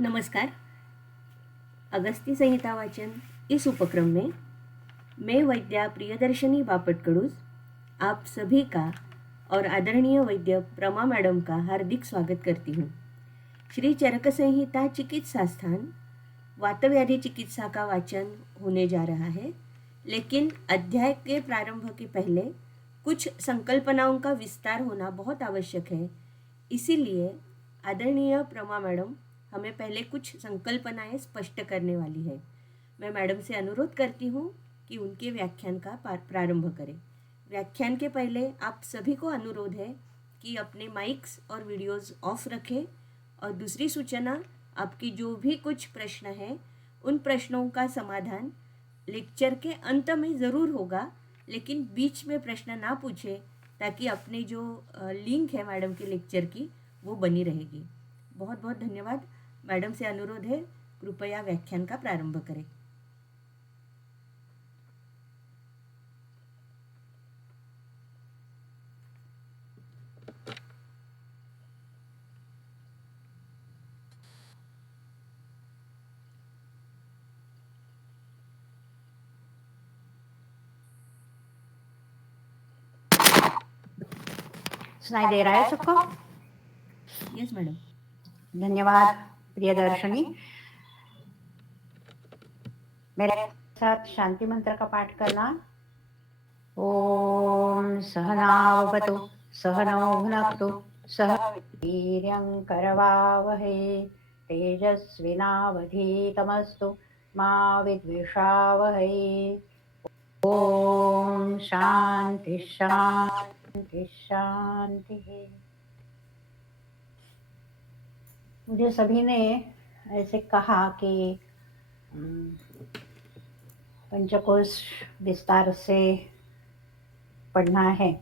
नमस्कार। अगस्ती संहिता वाचन इस उपक्रम में मैं वैद्या प्रियदर्शनी बापटकडूस आप सभी का और आदरणीय वैद्य प्रमा मैडम का हार्दिक स्वागत करती हूँ। श्री चरक संहिता चिकित्सा स्थान वातव्याधि चिकित्सा का वाचन होने जा रहा है, लेकिन अध्याय के प्रारंभ के पहले कुछ संकल्पनाओं का विस्तार होना बहुत आवश्यक है। इसीलिए आदरणीय प्रमा मैडम हमें पहले कुछ संकल्पनाएं स्पष्ट करने वाली है। मैं मैडम से अनुरोध करती हूँ कि उनके व्याख्यान का प्रारंभ करें। व्याख्यान के पहले आप सभी को अनुरोध है कि अपने माइक्स और वीडियोस ऑफ रखें, और दूसरी सूचना, आपकी जो भी कुछ प्रश्न है उन प्रश्नों का समाधान लेक्चर के अंत में ज़रूर होगा, लेकिन बीच में प्रश्न ना पूछे, ताकि अपने जो लिंक है मैडम के लेक्चर की वो बनी रहेगी। बहुत बहुत धन्यवाद। मैडम से अनुरोध है, कृपया व्याख्यान का प्रारंभ करें। सुनाई दे रहा है सबको? Yes madam. धन्यवाद प्रियदर्शनी। मेरे साथ शांति मंत्र का पाठ करना। ओम सहनावतु सहनौ भुनक्तु सह वीर्यं करवावहै तेजस्विनावधीतमस्तु मा विद्विषावहै। ओम शांति शांति शांति। मुझे सभी ने ऐसे कहा कि पंचकोश विस्तार से पढ़ना है।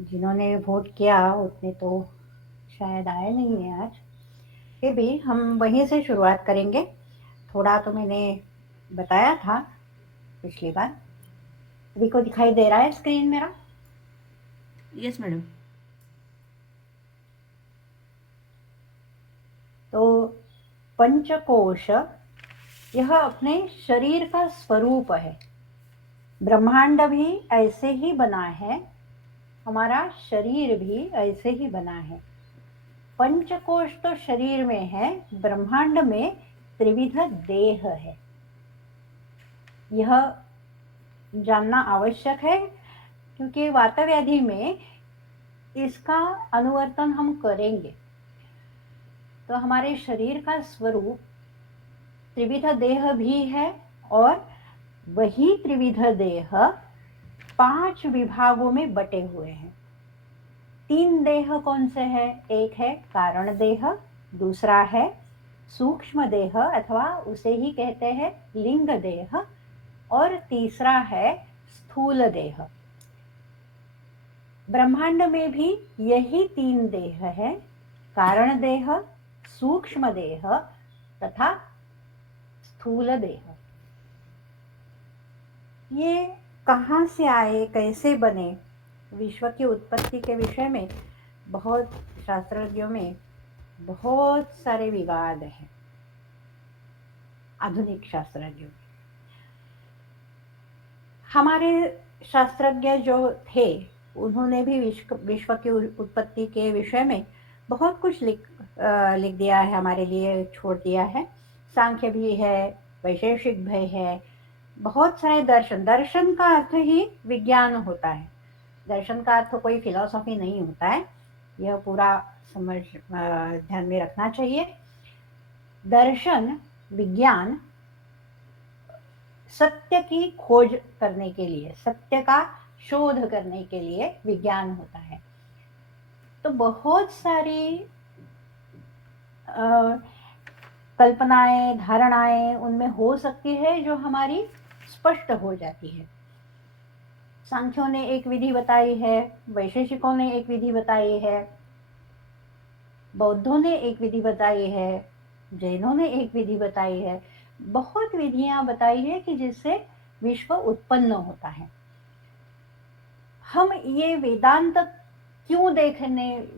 जिन्होंने वोट किया उतने तो शायद आए नहीं है आज, फिर भी हम वहीं से शुरुआत करेंगे। थोड़ा तो मैंने बताया था पिछली बार। सभी को दिखाई दे रहा है स्क्रीन मेरा? Yes madam. तो पंचकोश यह अपने शरीर का स्वरूप है। ब्रह्मांड भी ऐसे ही बना है, हमारा शरीर भी ऐसे ही बना है। पंचकोश तो शरीर में है, ब्रह्मांड में त्रिविध देह है। यह जानना आवश्यक है, क्योंकि वातव्याधि में इसका अनुवर्तन हम करेंगे तो हमारे शरीर का स्वरूप त्रिविध देह भी है, और वही त्रिविध देह 5 विभागों में बटे हुए हैं। 3 देह कौन से हैं? एक है कारण देह, दूसरा है सूक्ष्म देह अथवा उसे ही कहते हैं लिंग देह, और तीसरा है स्थूल देह। ब्रह्मांड में भी यही 3 देह है, कारण देह, सूक्ष्म देह तथा स्थूल देह। ये कहाँ से आए, कैसे बने, विश्व की उत्पत्ति के विषय में बहुत शास्त्रज्ञों में बहुत सारे विवाद हैं। आधुनिक शास्त्रज्ञों, हमारे शास्त्रज्ञ जो थे उन्होंने भी विश्व की उत्पत्ति के विषय में बहुत कुछ लिख दिया है, हमारे लिए छोड़ दिया है। सांख्य भी है, वैशेषिक भी है, बहुत सारे दर्शन का अर्थ ही विज्ञान होता है। दर्शन का अर्थ कोई फिलॉसफी नहीं होता है, यह पूरा समझ ध्यान में रखना चाहिए। दर्शन, विज्ञान सत्य की खोज करने के लिए, सत्य का शोध करने के लिए विज्ञान होता है। तो बहुत सारी कल्पनाएं, धारणाएं उनमें हो सकती है जो हमारी स्पष्ट हो जाती है। सांख्यों ने एक विधि बताई है, वैशेषिकों ने एक विधि बताई है, बौद्धों ने एक विधि बताई है, जैनों ने एक विधि बताई है। बहुत विधियां बताई है कि जिससे विश्व उत्पन्न होता है। हम ये वेदांत क्यों देखने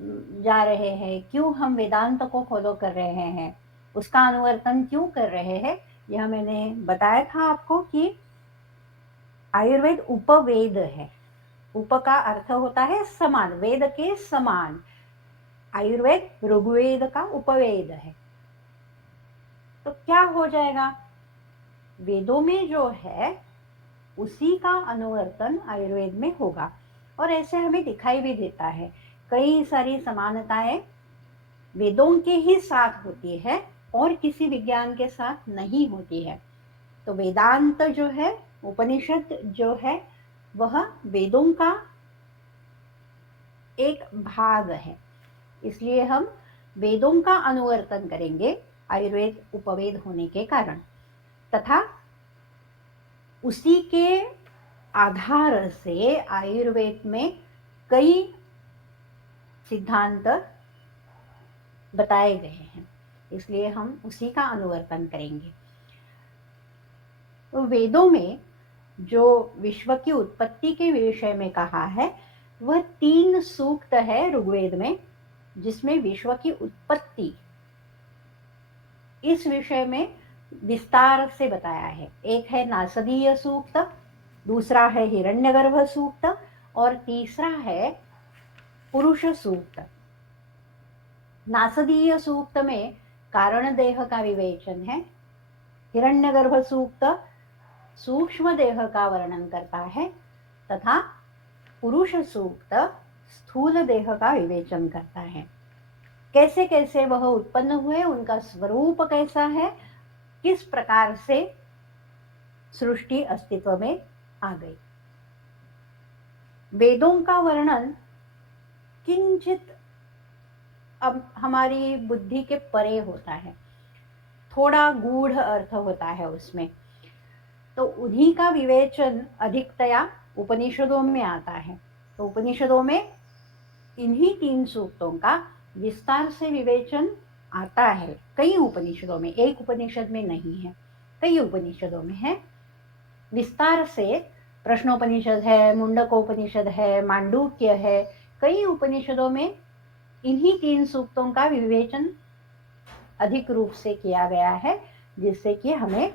जा रहे हैं, क्यों हम वेदांत को फॉलो कर रहे हैं, उसका अनुवर्तन क्यों कर रहे हैं, यह मैंने बताया था आपको कि आयुर्वेद उपवेद है। उप का अर्थ होता है समान, वेद के समान। आयुर्वेद ऋग्वेद का उपवेद है। तो क्या हो जाएगा, वेदों में जो है उसी का अनुवर्तन आयुर्वेद में होगा। और ऐसे हमें दिखाई भी देता है, कई सारी समानताएं वेदों के ही साथ होती है और किसी विज्ञान के साथ नहीं होती है। तो वेदांत जो है, उपनिषद जो है, वह वेदों का एक भाग है। इसलिए हम वेदों का अनुवर्तन करेंगे आयुर्वेद उपवेद होने के कारण, तथा उसी के आधार से आयुर्वेद में कई सिद्धांत बताए गए हैं, इसलिए हम उसी का अनुवर्तन करेंगे। तो वेदों में जो विश्व की उत्पत्ति के विषय में कहा है, वह 3 सूक्त है ऋग्वेद में, जिसमें विश्व की उत्पत्ति इस विषय में विस्तार से बताया है। एक है नासदीय सूक्त, दूसरा है हिरण्यगर्भ सूक्त और तीसरा है पुरुष सूक्त। नासदीय सूक्त में कारण देह का विवेचन है, हिरण्यगर्भ सूक्त सूक्ष्म देह का वर्णन करता है, तथा पुरुष सूक्त स्थूल देह का विवेचन करता है। कैसे कैसे वह उत्पन्न हुए, उनका स्वरूप कैसा है, किस प्रकार से सृष्टि अस्तित्व में आ गई। वेदों का वर्णन किंचित अब हमारी बुद्धि के परे होता है, थोड़ा गूढ़ अर्थ होता है उसमें, तो उन्हीं का विवेचन अधिकतया उपनिषदों में आता है। तो उपनिषदों में इन्हीं 3 सूक्तों का विस्तार से विवेचन आता है। कई उपनिषदों में, एक उपनिषद में नहीं है, कई उपनिषदों में है विस्तार से। प्रश्नोपनिषद है, मुंडकोपनिषद है, मांडूक्य है, कई उपनिषदों में इन्हीं 3 सूक्तों का विवेचन अधिक रूप से किया गया है, जिससे कि हमें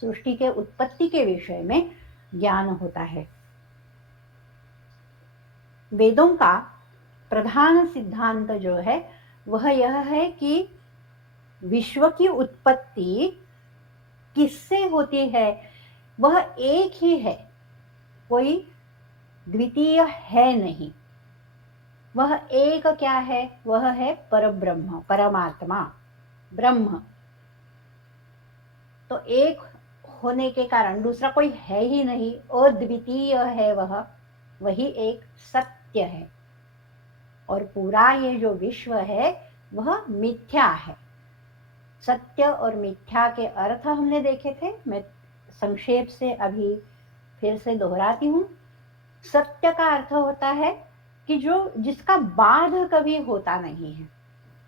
सृष्टि के उत्पत्ति के विषय में ज्ञान होता है। वेदों का प्रधान सिद्धांत जो है वह यह है कि विश्व की उत्पत्ति किससे होती है, वह एक ही है, कोई द्वितीय है नहीं। वह एक क्या है, वह है परब्रह्म, परमात्मा, ब्रह्म। तो एक होने के कारण दूसरा कोई है ही नहीं, अद्वितीय है वह, वही एक सत्य है। और पूरा ये जो विश्व है वह मिथ्या है। सत्य और मिथ्या के अर्थ हमने देखे थे, मैं संक्षेप से अभी फिर से दोहराती हूँ। सत्य का अर्थ होता है कि जो जिसका बाध कभी होता नहीं है।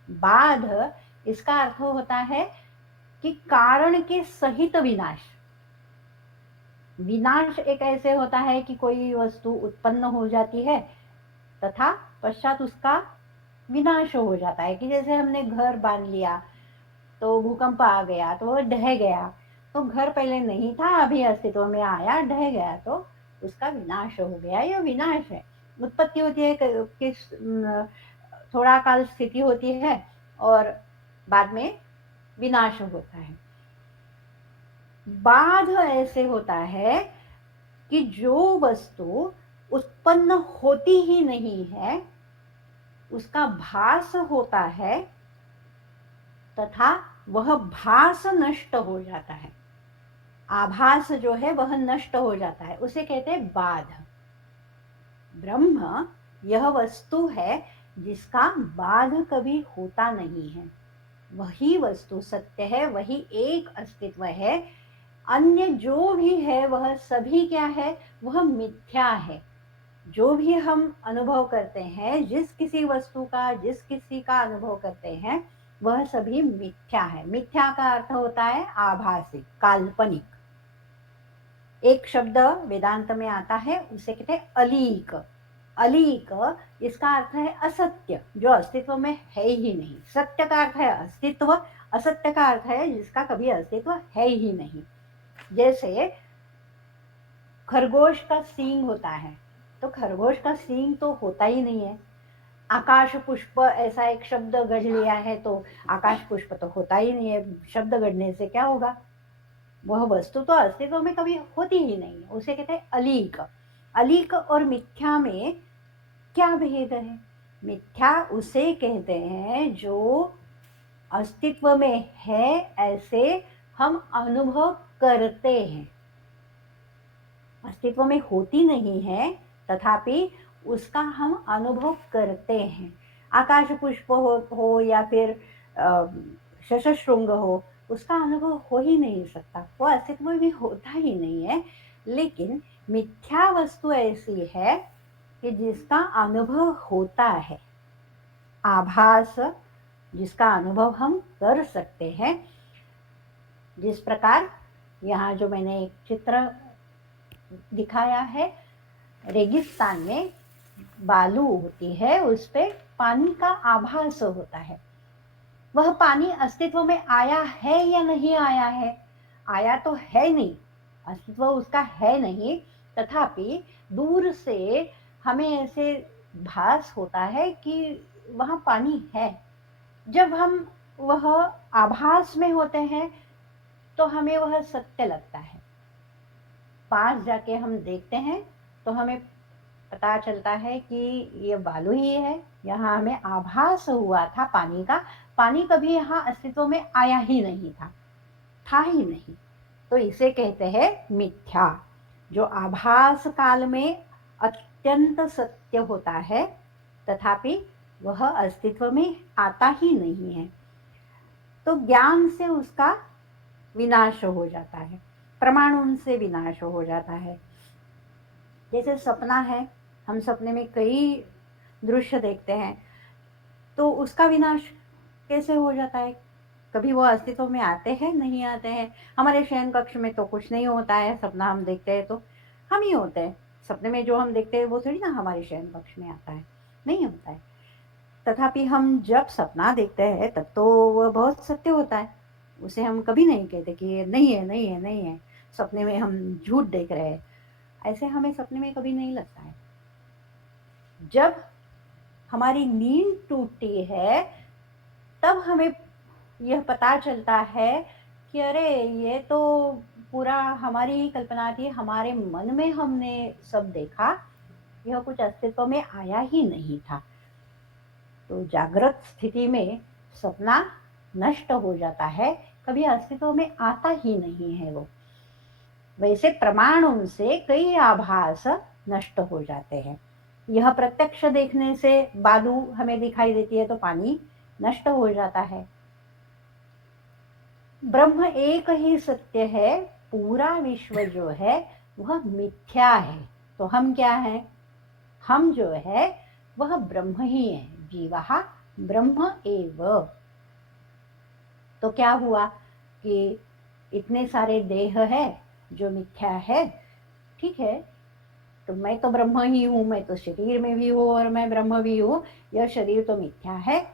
बाध इसका अर्थ होता है कि कारण के सहित विनाश। विनाश एक ऐसे होता है कि कोई वस्तु उत्पन्न हो जाती है तथा पश्चात उसका विनाश हो जाता है, कि जैसे हमने घर बांध लिया तो भूकंप आ गया तो वह ढह गया, तो घर पहले नहीं था, अभी अस्तित्व में आया, ढह गया तो उसका विनाश हो गया। यह विनाश है। उत्पत्ति होती है किस थोड़ा काल स्थिति होती है और बाद में विनाश होता है। बाध ऐसे होता है कि जो वस्तु उत्पन्न होती ही नहीं है, उसका भास होता है तथा वह भास नष्ट हो जाता है। आभास जो है वह नष्ट हो जाता है, उसे कहते हैं बाध। ब्रह्म यह वस्तु है जिसका बाध कभी होता नहीं है, वही वस्तु सत्य है, वही एक अस्तित्व है। अन्य जो भी है वह सभी क्या है, वह मिथ्या है। जो भी हम अनुभव करते हैं, जिस किसी वस्तु का, जिस किसी का अनुभव करते हैं, वह सभी मिथ्या है। मिथ्या का अर्थ होता है आभासी, काल्पनिक। एक शब्द वेदांत में आता है, उसे कहते हैं अलीक। अलीक इसका अर्थ है असत्य, जो अस्तित्व में है ही नहीं। सत्य का अर्थ है अस्तित्व, असत्य का अर्थ है जिसका कभी अस्तित्व है ही नहीं। जैसे खरगोश का सींग होता है, तो खरगोश का सींग तो होता ही नहीं है। आकाश पुष्प ऐसा एक शब्द गढ़ लिया है, तो आकाश पुष्प तो होता ही नहीं है। शब्द गढ़ने से क्या होगा? वह वस्तु तो अस्तित्व में कभी होती ही नहीं है, उसे कहते हैं अलीक। अलीक और मिथ्या में क्या भेद है? मिथ्या उसे कहते हैं जो अस्तित्व में है ऐसे हम अनुभव करते हैं, अस्तित्व में होती नहीं है तथापि उसका हम अनुभव करते हैं। आकाश पुष्प हो या फिर शशशृंग हो, उसका अनुभव हो ही नहीं सकता, वो अस्तित्व में होता ही नहीं है। लेकिन मिथ्या वस्तु ऐसी है कि जिसका अनुभव होता है, आभास जिसका अनुभव हम कर सकते हैं। जिस प्रकार यहाँ जो मैंने एक चित्र दिखाया है, रेगिस्तान में बालू होती है, उस पे पानी का आभास होता है। वह पानी अस्तित्व में आया है या नहीं आया है? आया तो है नहीं, अस्तित्व उसका है नहीं, तथापि दूर से हमें ऐसे भास होता है कि वहाँ पानी है। जब हम वह आभास में होते हैं तो हमें वह सत्य लगता है। पास जाके हम देखते हैं तो हमें पता चलता है कि ये बालू ही है, यहाँ हमें आभास हुआ था पानी का, पानी कभी यहाँ अस्तित्व में आया ही नहीं था ही नहीं। तो इसे कहते हैं मिथ्या, जो आभास काल में अत्यंत सत्य होता है तथापि वह अस्तित्व में आता ही नहीं है। तो ज्ञान से उसका विनाश हो जाता है, प्रमाण से विनाश हो जाता है। जैसे सपना है, हम सपने में कई दृश्य देखते हैं, तो उसका विनाश कैसे हो जाता है? कभी वो अस्तित्व में आते हैं, नहीं आते हैं। हमारे शयन कक्ष में तो कुछ नहीं होता है, सपना हम देखते हैं तो हम ही होते हैं। सपने में जो हम देखते हैं वो थोड़ी ना हमारे शयन कक्ष में आता है, नहीं होता है। तथापि हम जब सपना देखते हैं तब तो वह बहुत सत्य होता है, उसे हम कभी नहीं कहते कि ये नहीं है, नहीं है, नहीं है, सपने में हम झूठ देख रहे हैं। ऐसे हमें सपने में कभी नहीं लगता है। जब हमारी नींद टूटती है तब हमें यह पता चलता है कि अरे ये तो पूरा हमारी ही कल्पना थी, हमारे मन में हमने सब देखा, यह कुछ अस्तित्व में आया ही नहीं था। तो जागृत स्थिति में सपना नष्ट हो जाता है, कभी अस्तित्व में आता ही नहीं है वो। वैसे प्रमाणों से कई आभास नष्ट हो जाते हैं। यह प्रत्यक्ष देखने से बालू हमें दिखाई देती है तो पानी नष्ट हो जाता है। ब्रह्म एक ही सत्य है, पूरा विश्व जो है वह मिथ्या है। तो हम क्या हैं? हम जो है वह ब्रह्म ही है, जीवः ब्रह्म एव। तो क्या हुआ कि इतने सारे देह है जो मिथ्या है, ठीक है, तो मैं तो ब्रह्म ही हूँ, मैं तो शरीर में भी हूँ और मैं ब्रह्म भी हूँ, यह शरीर तो मिथ्या है।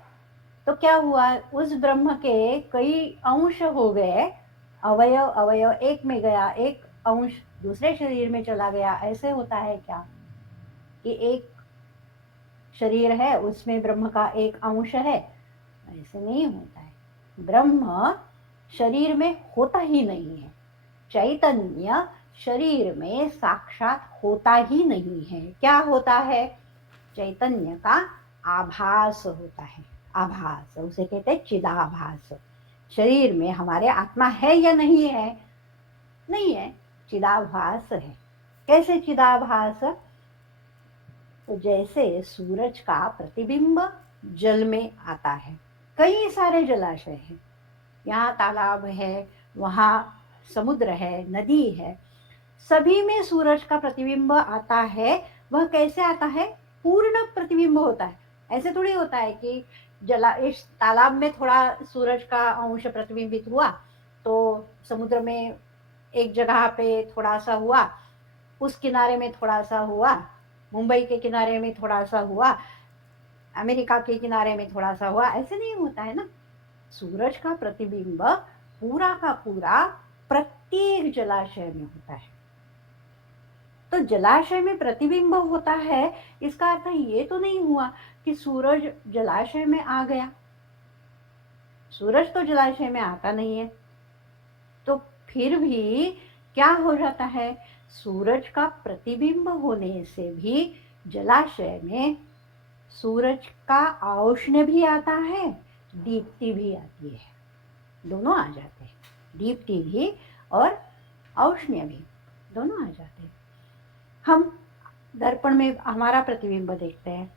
तो क्या हुआ? उस ब्रह्म के कई अंश हो गए, अवयव अवयव एक में गया, एक अंश दूसरे शरीर में चला गया। ऐसे होता है क्या कि एक शरीर है उसमें ब्रह्म का एक अंश है? ऐसे नहीं होता है। ब्रह्म शरीर में होता ही नहीं है, चैतन्य शरीर में साक्षात होता ही नहीं है। क्या होता है? चैतन्य का आभास होता है, आभास, उसे कहते हैं चिदाभास। शरीर में हमारे आत्मा है या नहीं है? नहीं है, चिदाभास है। कैसे चिदाभास? तो जैसे सूरज का प्रतिबिंब जल में आता है, कई सारे जलाशय हैं, यहाँ तालाब है, वहाँ समुद्र है, नदी है, सभी में सूरज का प्रतिबिंब आता है। वह कैसे आता है? पूर्ण प्रतिबिंब होता है। ऐसे थोड़ी होता है कि इस तालाब में थोड़ा सूरज का अंश प्रतिबिंबित हुआ तो समुद्र में एक जगह पे थोड़ा सा हुआ, उस किनारे में थोड़ा सा हुआ, मुंबई के किनारे में थोड़ा सा हुआ, अमेरिका के किनारे में थोड़ा सा हुआ, ऐसे नहीं होता है ना। सूरज का प्रतिबिंब पूरा का पूरा प्रत्येक जलाशय में होता है। तो जलाशय में प्रतिबिंब होता है, इसका अर्थ ये तो नहीं हुआ कि सूरज जलाशय में आ गया। सूरज तो जलाशय में आता नहीं है। तो फिर भी क्या हो जाता है, सूरज का प्रतिबिंब होने से भी जलाशय में सूरज का औष्ण्य भी आता है, दीप्ति भी आती है, दोनों आ जाते हैं। दीप्ति भी और औष्ण्य भी दोनों आ जाते हैं। हम दर्पण में हमारा प्रतिबिंब देखते हैं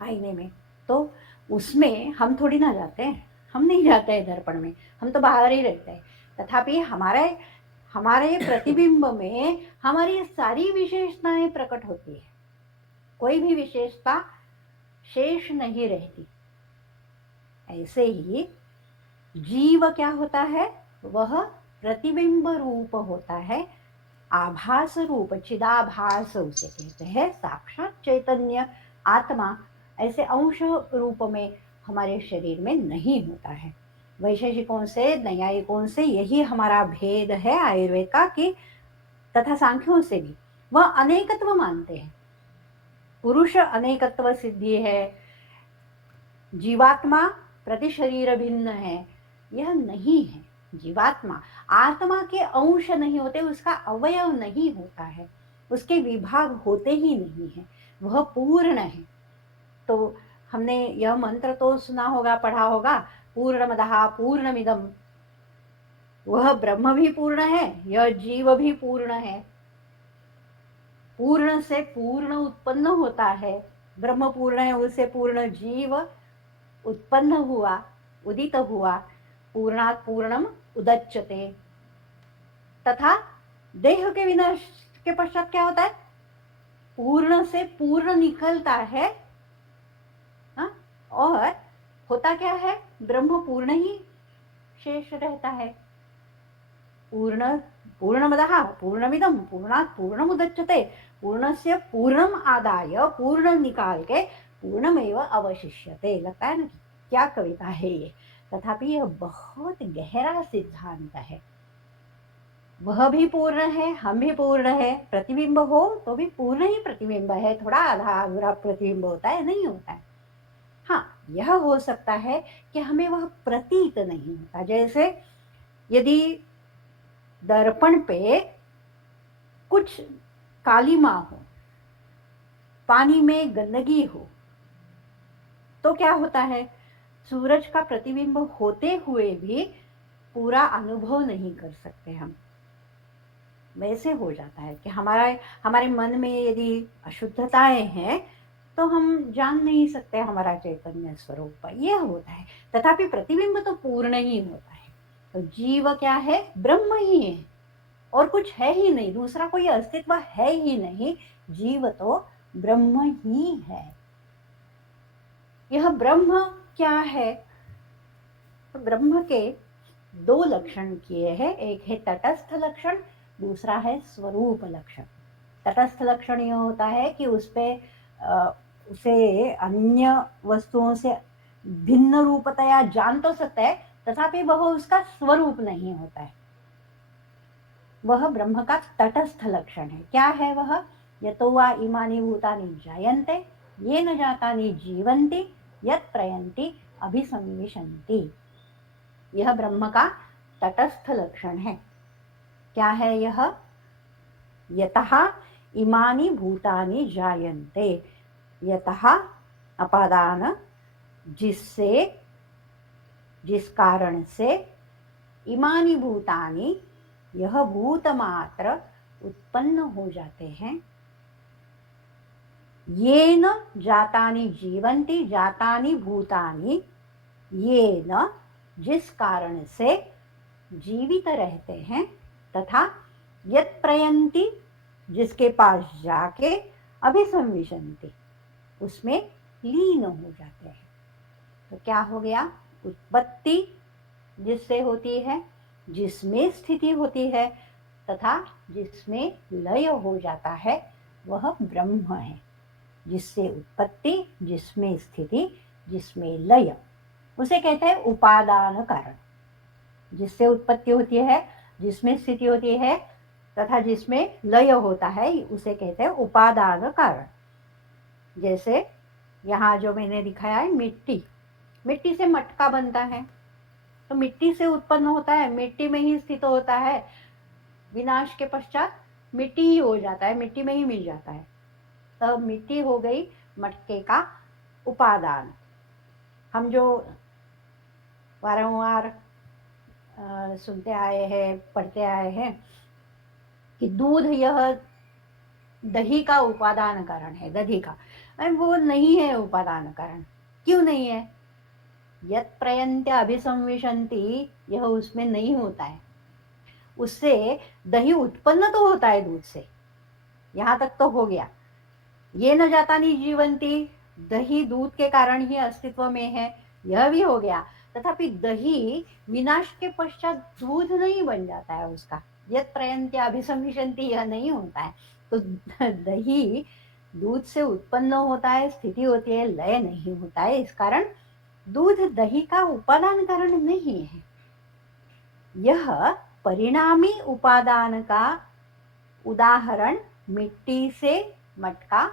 आईने में, तो उसमें हम थोड़ी ना जाते हैं, हम नहीं जाते हैं दर्पण में, हम तो बाहर ही रहते हैं। तथापि हमारे प्रतिबिंब में हमारी सारी विशेषताएं प्रकट होती है, कोई भी विशेषता शेष नहीं रहती। ऐसे ही जीव क्या होता है, वह प्रतिबिंब रूप होता है, आभास रूप, चिदाभास उसे कहते हैं। साक्षात चैतन्य आत्मा ऐसे अंश रूप में हमारे शरीर में नहीं होता है। वैशेषिकों से, न्यायिकों से यही हमारा भेद है आयुर्वेद का, कि तथा सांख्यों से भी वह अनेकत्व मानते हैं। पुरुष अनेकत्व सिद्धि है, जीवात्मा प्रति शरीर भिन्न है, यह नहीं है। जीवात्मा आत्मा के अंश नहीं होते, उसका अवयव नहीं होता है, उसके विभाग होते ही नहीं है, वह पूर्ण है। तो हमने यह मंत्र तो सुना होगा, पढ़ा होगा, पूर्णमदः पूर्णमिदम्। वह ब्रह्म भी पूर्ण है, यह जीव भी पूर्ण है। पूर्ण से पूर्ण उत्पन्न होता है, ब्रह्म पूर्ण है, उससे पूर्ण जीव उत्पन्न हुआ, उदित हुआ। पूर्णात् पूर्णम उदच्यते। तथा देह के विनाश के पश्चात क्या होता है, पूर्ण से पूर्ण निकलता है। हा? और होता क्या है, ब्रह्म पूर्ण ही शेष रहता है। पूर्णमदः पूर्णमिदं पूर्णात् पूर्णमुदच्यते। पूर्णस्य पूर्णम आदाय पूर्ण निकाल के पूर्णमेव अवशिष्यते। लगता है ना कि क्या कविता है ये, तथापि यह बहुत गहरा सिद्धांत है। वह भी पूर्ण है, हम भी पूर्ण है। प्रतिबिंब हो तो भी पूर्ण ही प्रतिबिंब है, थोड़ा आधा अधूरा प्रतिबिंब होता है, नहीं होता है। हाँ, यह हो सकता है कि हमें वह प्रतीत नहीं होता। जैसे यदि दर्पण पे कुछ कालिमा हो, पानी में गंदगी हो, तो क्या होता है, सूरज का प्रतिबिंब होते हुए भी पूरा अनुभव नहीं कर सकते हम। वैसे हो जाता है कि हमारे मन में यदि अशुद्धताएं हैं तो हम जान नहीं सकते हमारा चैतन्य स्वरूप, यह होता है। तथापि प्रतिबिंब तो पूर्ण ही होता है। तो जीव क्या है, ब्रह्म ही है, और कुछ है ही नहीं, दूसरा कोई अस्तित्व है ही नहीं। जीव तो ब्रह्म ही है। यह ब्रह्म क्या है, तो ब्रह्म के दो लक्षण किए हैं, एक है तटस्थ लक्षण, दूसरा है स्वरूप लक्षण। तटस्थ लक्षण यह होता है कि उसे अन्य वस्तुओं से भिन्न रूपतया जान तो सकता है, तथापि वह उसका स्वरूप नहीं होता है। वह ब्रह्म का तटस्थ लक्षण है। क्या है वह, यतो वा इमानि भूतानि जायन्ते येन जातानि जीवन्ति यत् प्रयन्ति अभिसंविशन्ति। यह ब्रह्म का तटस्थ लक्षण है। क्या है यह, यतः इमानि भूतानि जायन्ते, यतः अपादान, जिससे, जिस कारण से, इमानि भूतानि, यह भूत मात्र उत्पन्न हो जाते हैं। येन जातानि जीवन्ति, जातानि भूतानि, येन, जिस कारण से जीवित रहते हैं, तथा यत् प्रयन्ति, जिसके पास जाके, अभिसंविशन्ति, उसमें लीन हो जाते हैं। तो क्या हो गया, उत्पत्ति जिससे होती है, जिसमें स्थिति होती है, तथा जिसमें लय हो जाता है, वह ब्रह्म है, जिससे उत्पत्ति, जिसमें स्थिति, जिसमें लय, उसे कहते हैं उपादान कारण। जिससे उत्पत्ति होती है, जिसमें स्थिति होती है तथा जिसमें लय होता है, उसे कहते हैं उपादान कारण। जैसे यहाँ जो मैंने दिखाया है, मिट्टी, मिट्टी से मटका बनता है, तो मिट्टी से उत्पन्न होता है, मिट्टी में ही स्थित होता है, विनाश के पश्चात मिट्टी ही हो जाता है, मिट्टी में ही मिल जाता है। तब मिट्टी हो गई मटके का उपादान। हम जो वारंवार सुनते आए हैं, पढ़ते आए हैं कि दूध यह दही का उपादान कारण है, दधी का, वो नहीं है उपादान कारण। क्यों नहीं है? यत् प्रयन्त्य अभिसंविशन्ति, यह उसमें नहीं होता है। उससे दही उत्पन्न तो होता है दूध से, यहाँ तक तो हो गया। ये न जातानि जीवंती, दही दूध के कारण ही अस्तित्व में है, यह भी हो गया। तथापि दही विनाश के पश्चात दूध नहीं बन जाता है उसका, यत् प्रयन्त्य अभिसंविशन्ति, यह नहीं होता है। तो दही दूध से उत्पन्न होता है, स्थिति होती है, लय नहीं होता है। इस कारण दूध दही का उपादान कारण नहीं है। यह परिणामी उपादान का उदाहरण मिट्टी से मटका,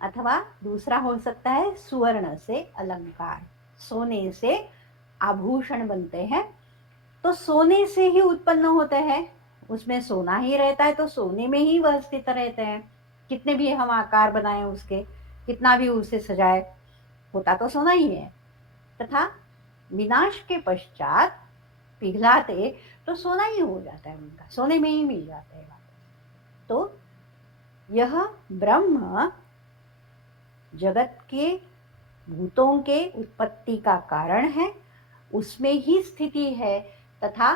अथवा दूसरा हो सकता है सुवर्ण से अलंकार, सोने से आभूषण बनते हैं। तो सोने से ही उत्पन्न होते हैं, उसमें सोना ही रहता है, तो सोने में ही वह स्थित रहते हैं। कितने भी हम आकार बनाए उसके, कितना भी उसे सजाए, होता तो सोना ही है। तथा विनाश के पश्चात पिघलाते तो सोना ही हो जाता है उनका, सोने में ही मिल जाता है। तो यह ब्रह्म जगत के भूतों के उत्पत्ति का कारण है, उसमें ही स्थिति है, तथा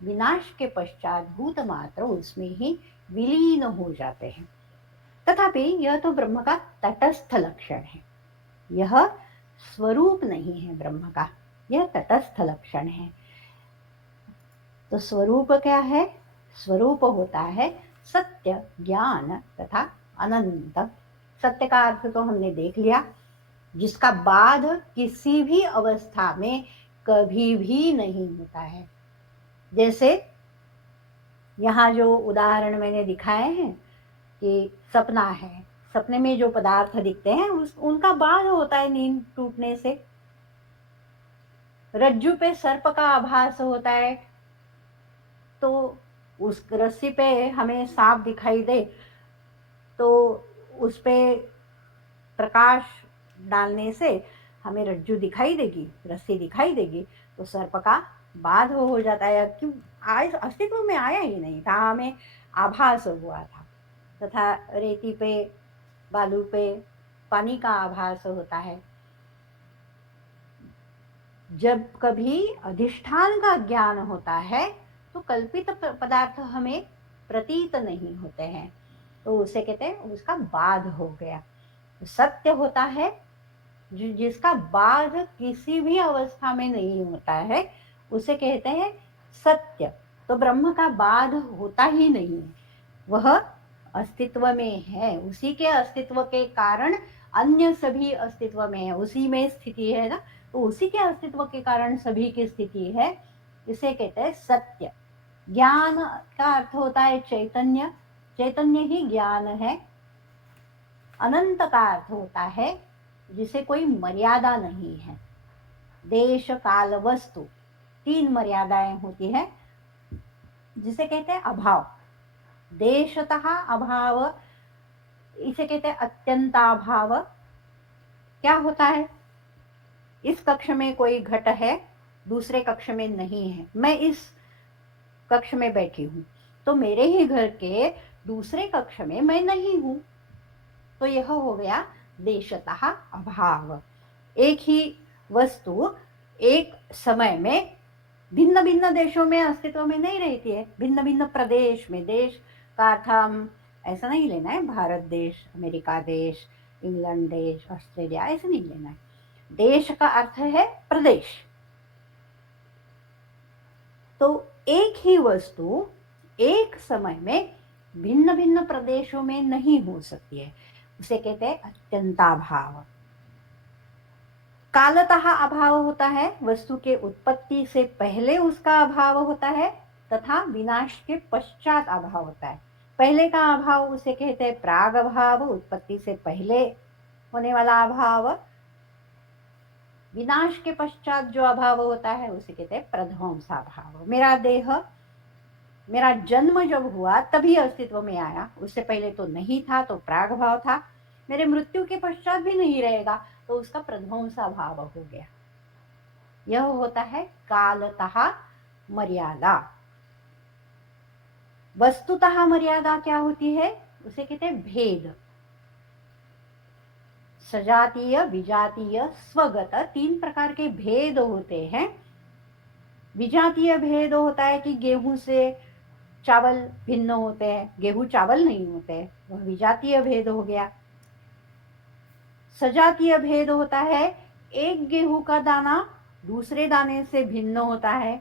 विनाश के पश्चात भूत मात्र उसमें ही विलीन हो जाते हैं। तथापि यह तो ब्रह्म का तटस्थ लक्षण है, यह स्वरूप नहीं है ब्रह्म का, यह तटस्थ लक्षण है। तो स्वरूप क्या है? स्वरूप होता है सत्य, ज्ञान तथा अनंत। सत्य का अर्थ तो हमने देख लिया, जिसका बाध किसी भी अवस्था में कभी भी नहीं होता है। जैसे यहाँ जो उदाहरण मैंने दिखाए हैं कि सपना है, सपने में जो पदार्थ दिखते हैं उनका बाध होता है नींद टूटने से। रज्जू पे सर्प का आभास होता है, तो उस रस्सी पे हमें सांप दिखाई दे तो उस पे प्रकाश डालने से हमें रज्जू दिखाई देगी, रस्सी दिखाई देगी, तो सर्प का बाध हो जाता है। क्यों? अस्तित्व में आया ही नहीं था, हमें आभास हुआ था। तथा रेती पे, बालू पे पानी का आभास होता है। जब कभी अधिष्ठान का ज्ञान होता है तो कल्पित पदार्थ हमें प्रतीत नहीं होते हैं, तो उसे कहते हैं उसका बाध हो गया। सत्य होता है जिसका बाध किसी भी अवस्था में नहीं होता है, उसे कहते हैं सत्य। तो ब्रह्म का बाध होता ही नहीं, वह अस्तित्व में है, उसी के अस्तित्व के कारण अन्य सभी अस्तित्व में है, उसी में स्थिति है ना, तो उसी के अस्तित्व के कारण सभी की स्थिति है, इसे कहते हैं सत्य। ज्ञान का अर्थ होता है चैतन्य, चैतन्य ही ज्ञान है। अनंत का अर्थ होता है जिसे कोई मर्यादा नहीं है। देश काल वस्तु, तीन मर्यादाएं होती है, जिसे कहते हैं अभाव। देशतः अभाव, इसे कहते हैं अत्यंताभाव। क्या होता है? इस कक्ष में कोई घट है, दूसरे कक्ष में नहीं है, मैं इस कक्ष में बैठी हूँ, तो मेरे ही घर के दूसरे कक्ष में मैं नहीं हूँ, तो यह हो गया देशतः अभाव। एक ही वस्तु एक समय में भिन्न भिन्न देशों में अस्तित्व में नहीं रहती है, भिन्न भिन्न प्रदेश में। देश का अर्थ हम ऐसा नहीं लेना है भारत देश, अमेरिका देश, इंग्लैंड देश, ऑस्ट्रेलिया, ऐसा नहीं लेना है। देश का अर्थ है प्रदेश। तो एक ही वस्तु एक समय में भिन्न भिन्न प्रदेशों में नहीं हो सकती है, उसे कहते हैं अत्यंताभाव। कालतः अभाव होता है, वस्तु के उत्पत्ति से पहले उसका अभाव होता है तथा विनाश के पश्चात अभाव होता है। पहले का अभाव उसे कहते हैं प्राग अभाव, उत्पत्ति से पहले होने वाला अभाव। विनाश के पश्चात जो अभाव होता है उसे कहते हैं प्रध्वंसाभाव। मेरा देह, मेरा जन्म जब हुआ तभी अस्तित्व में आया, उससे पहले तो नहीं था, तो प्राग भाव था। मेरे मृत्यु के पश्चात भी नहीं रहेगा तो उसका प्रध्वंसाभाव हो गया। यह होता है कालतः मर्यादा। वस्तुतः मर्यादा क्या होती है, उसे कहते हैं भेद। सजातीय, विजातीय, स्वगत, 3 प्रकार के भेद होते हैं। विजातीय भेद होता है कि गेहूं से चावल भिन्न होते हैं, गेहूं चावल नहीं होते, वह विजातीय भेद हो गया। सजातीय भेद होता है एक गेहूं का दाना दूसरे दाने से भिन्न होता है।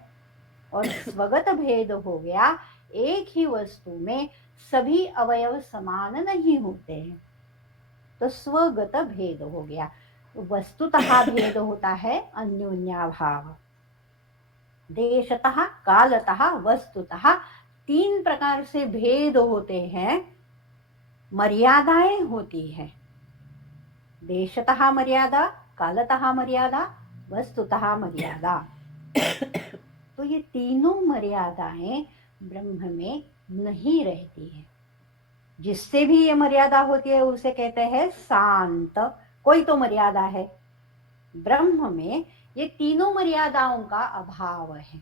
और स्वगत भेद हो गया, एक ही वस्तु में सभी अवयव समान नहीं होते हैं, तो स्वगत भेद हो गया। वस्तुतः भेद होता है अन्योन्याभाव। देशतः, कालतः, वस्तुतः 3 प्रकार से भेद होते हैं। मर्यादाएं होती है, देशतः मर्यादा, कालतः मर्यादा, वस्तुतः मर्यादा। तो ये तीनों मर्यादाएं ब्रह्म में नहीं रहती है। जिससे भी ये मर्यादा होती है उसे कहते हैं शांत, कोई तो मर्यादा है। ब्रह्म में ये तीनों मर्यादाओं का अभाव है,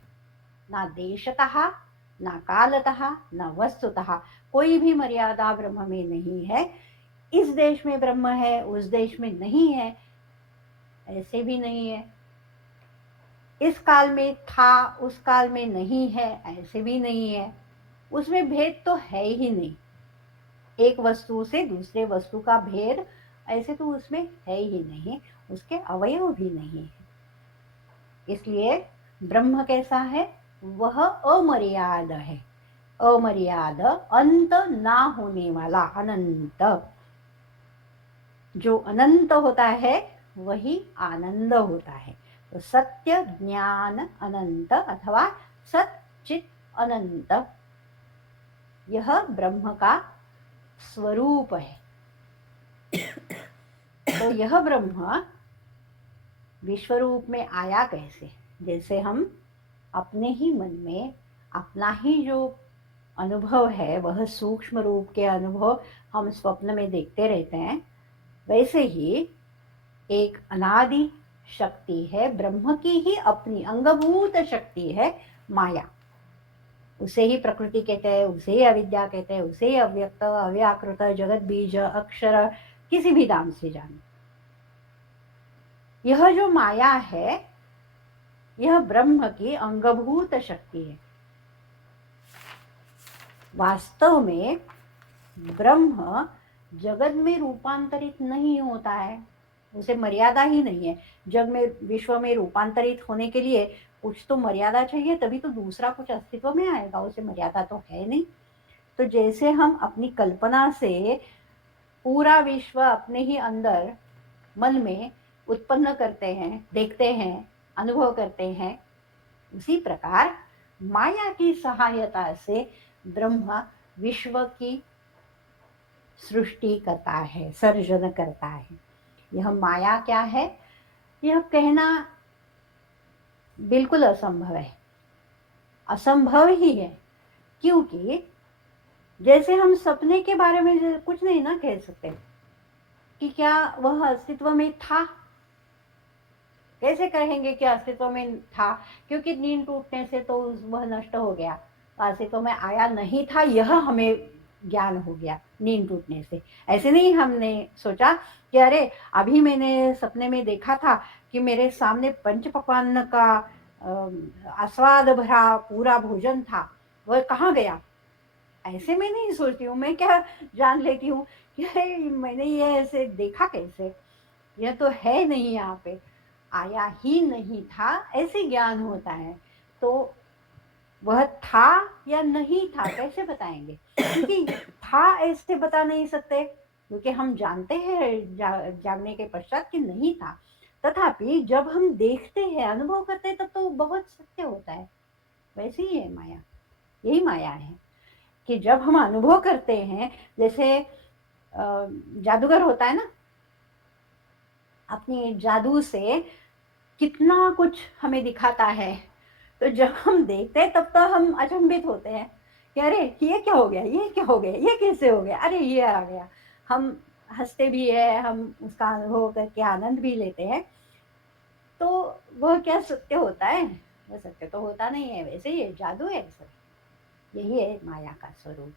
ना देशतः, ना कालतः, ना वस्तुतः। कोई भी मर्यादा ब्रह्म में नहीं है। इस देश में ब्रह्म है, उस देश में नहीं है, ऐसे भी नहीं है। इस काल में था, उस काल में नहीं है, ऐसे भी नहीं है। उसमें भेद तो है ही नहीं। एक वस्तु से दूसरे वस्तु का भेद ऐसे तो उसमें है ही नहीं, उसके अवयव भी नहीं है। इसलिए ब्रह्म कैसा है, वह अमर्याद है। अमर्याद, अंत ना होने वाला, अनंत। जो अनंत होता है वही आनंद होता है। तो सत्य ज्ञान अनंत अथवा सच्चित अनंत, यह ब्रह्म का स्वरूप है। तो यह ब्रह्म विश्वरूप में आया कैसे? जैसे हम अपने ही मन में अपना ही जो अनुभव है वह सूक्ष्म रूप के अनुभव हम स्वप्न में देखते रहते हैं, वैसे ही एक अनादि शक्ति है, ब्रह्म की ही अपनी अंगभूत शक्ति है माया। उसे ही प्रकृति कहते हैं, उसे ही अविद्या कहते हैं, उसे ही अव्यक्त, अव्याकृत, जगत बीज, अक्षर, किसी भी नाम से जाने। यह जो माया है यह ब्रह्म की अंगभूत शक्ति है। वास्तव में ब्रह्म जगत में रूपांतरित नहीं होता है, उसे मर्यादा ही नहीं है। जग में, विश्व में रूपांतरित होने के लिए कुछ तो मर्यादा चाहिए, तभी तो दूसरा कुछ अस्तित्व में आएगा, उसे मर्यादा तो है नहीं। तो जैसे हम अपनी कल्पना से पूरा विश्व अपने ही अंदर मन में उत्पन्न करते हैं, देखते हैं, अनुभव करते हैं, उसी प्रकार माया की सहायता से ब्रह्म विश्व की सृष्टि करता है, सर्जन करता है। यह माया क्या है, यह कहना बिल्कुल असंभव है, असंभव ही है। क्योंकि जैसे हम सपने के बारे में कुछ नहीं ना कह सकते कि क्या वह अस्तित्व में था, कैसे कहेंगे कि अस्तित्व में था, क्योंकि नींद टूटने से तो वह नष्ट हो गया, अस्तित्व में आया नहीं था, यह हमें ज्ञान हो गया नींद टूटने से। ऐसे नहीं हमने सोचा कि अरे अभी मैंने सपने में देखा था कि मेरे सामने पंच पकवान का आस्वाद भरा पूरा भोजन था, वह कहाँ गया। ऐसे मैं नहीं सोचती हूँ, मैं क्या जान लेती हूँ कि अरे मैंने ये ऐसे देखा कैसे, यह तो है नहीं, यहाँ पे आया ही नहीं था, ऐसे ज्ञान होता है। तो वह था या नहीं था कैसे बताएंगे? क्योंकि था ऐसे बता नहीं सकते, क्योंकि हम जानते हैं जागने के पश्चात कि नहीं था। तथापि जब हम देखते हैं, अनुभव करते हैं, तब तो बहुत सत्य होता है। वैसे ही है माया, यही माया है कि जब हम अनुभव करते हैं, जैसे जादूगर होता है ना, अपनी जादू से कितना कुछ हमें दिखाता है। तो जब हम देखते हैं तब तो हम अचंभित होते हैं कि अरे ये क्या हो गया, ये क्या हो गया, ये कैसे हो गया, अरे ये आ गया। हम हंसते भी है, हम उसका अनुभव करके आनंद भी लेते हैं। तो वह क्या सत्य होता है? वह सत्य तो होता नहीं है, वैसे ही जादू है सब। यही है माया का स्वरूप,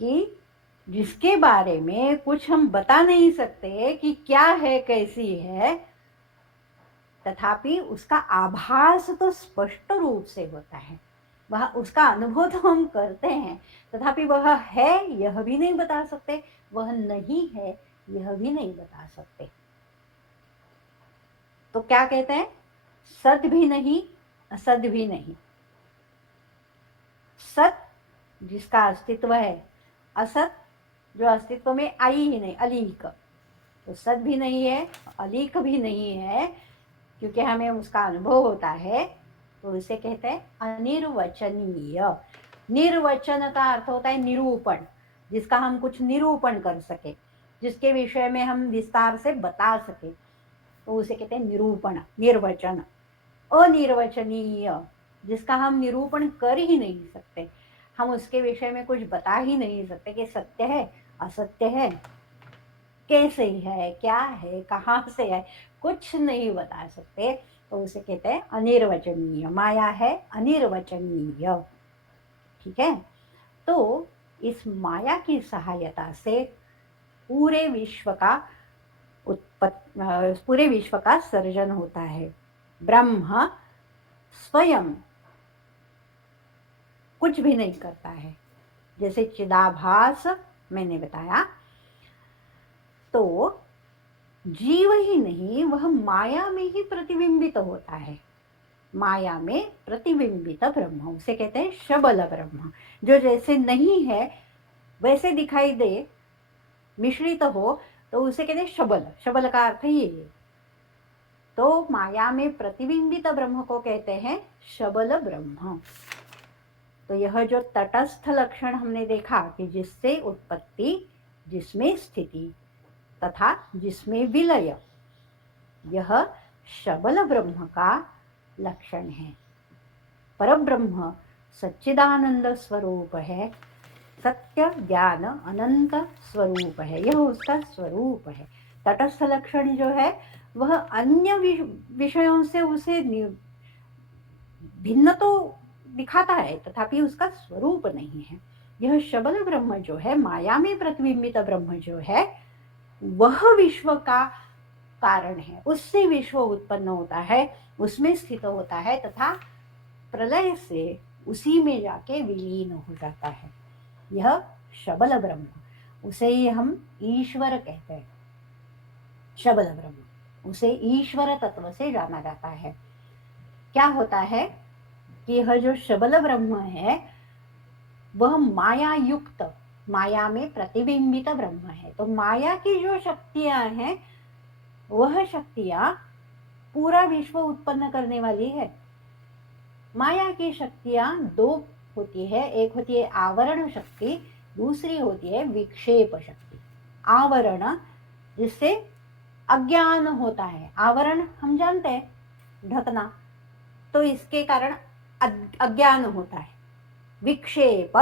कि जिसके बारे में कुछ हम बता नहीं सकते कि क्या है, कैसी है, तथापि उसका आभास तो स्पष्ट रूप से होता है। वह उसका अनुभव तो हम करते हैं, तथापि वह है यह भी नहीं बता सकते, वह नहीं है यह भी नहीं बता सकते। तो क्या कहते हैं? सत भी नहीं, असत भी नहीं। सत जिसका अस्तित्व है, असत जो अस्तित्व में आई ही नहीं, अलीक। तो सत भी नहीं है, अलीक भी नहीं है, क्योंकि हमें उसका अनुभव होता है। तो इसे कहते हैं अनिर्वचनीय। निर्वचन का अर्थ होता है निरूपण, जिसका हम कुछ निरूपण कर सके, जिसके विषय में हम विस्तार से बता सके, तो उसे कहते हैं निरूपण, निर्वचन। अनिर्वचनीय, जिसका हम निरूपण कर ही नहीं सकते, हम उसके विषय में कुछ बता ही नहीं सकते कि सत्य है, असत्य है, कैसे है, क्या है, कहाँ से है, कुछ नहीं बता सकते। तो उसे कहते हैं अनिर्वचनीय। माया है अनिर्वचनीय। ठीक है। तो इस माया की सहायता से पूरे विश्व का पूरे विश्व का सर्जन होता है। ब्रह्म स्वयं कुछ भी नहीं करता है। जैसे चिदाभास मैंने बताया, तो जीव ही नहीं, वह माया में ही प्रतिबिंबित होता है। माया में प्रतिबिंबित ब्रह्म, उसे कहते हैं शबल ब्रह्म। जो जैसे नहीं है वैसे दिखाई दे, मिश्रित हो, तो उसे कहते हैं शबल। शबल का अर्थ ये है। तो माया में प्रतिबिंबित ब्रह्म को कहते हैं शबल ब्रह्म। तो यह जो तटस्थ लक्षण हमने देखा कि जिससे उत्पत्ति, जिसमें स्थिति तथा जिसमें विलय, यह शबल ब्रह्म का लक्षण है। परब्रह्म सच्चिदानंद स्वरूप है, सत्य ज्ञान अनंत स्वरूप है, यह उसका स्वरूप है। तटस्थ लक्षण जो है वह अन्य विषयों से उसे भिन्न तो दिखाता है, तथापि उसका स्वरूप नहीं है। यह शबल ब्रह्म जो है, माया में प्रतिबिंबित ब्रह्म जो है, वह विश्व का कारण है। उससे विश्व उत्पन्न होता है, उसमें स्थित होता है, तथा प्रलय से उसी में जाके विलीन हो जाता है। यह शबल ब्रह्म, उसे ही हम ईश्वर कहते हैं। शबल ब्रह्म, उसे ईश्वर तत्व से जाना जाता है। क्या होता है कि यह जो शबल ब्रह्म है वह माया युक्त, माया में प्रतिबिंबित ब्रह्म है। तो माया की जो शक्तियां हैं, वह शक्तियां पूरा विश्व उत्पन्न करने वाली है। माया की शक्तियां दो होती है, एक होती है आवरण शक्ति, दूसरी होती है विक्षेप शक्ति। आवरण जिससे अज्ञान होता है, आवरण हम जानते हैं, ढकना, तो इसके कारण अज्ञान होता है। विक्षेप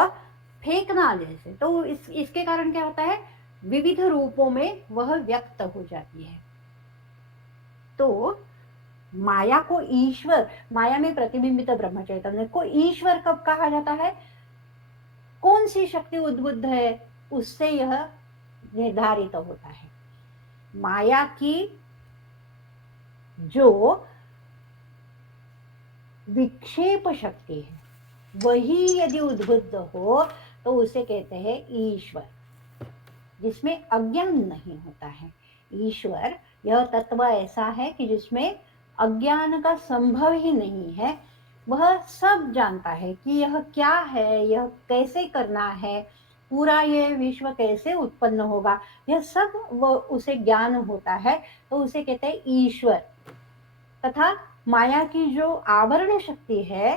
फेंकना जैसे, तो इसके कारण क्या होता है, विविध रूपों में वह व्यक्त हो जाती है। तो माया को ईश्वर, माया में प्रतिबिंबित ब्रह्म चैतन्य को ईश्वर कब कहा जाता है? कौन सी शक्ति उद्बुद्ध है, उससे यह निर्धारित होता है। माया की जो विक्षेप शक्ति है वही यदि उद्बुद्ध हो तो उसे कहते हैं ईश्वर, जिसमें अज्ञान नहीं होता है। ईश्वर यह तत्व ऐसा है कि जिसमें अज्ञान का संभव ही नहीं है, वह सब जानता है कि यह क्या है, यह कैसे करना है, पूरा ये विश्व कैसे उत्पन्न होगा, यह सब वो उसे ज्ञान होता है। तो उसे कहते हैं ईश्वर। तथा माया की जो आवरण शक्ति है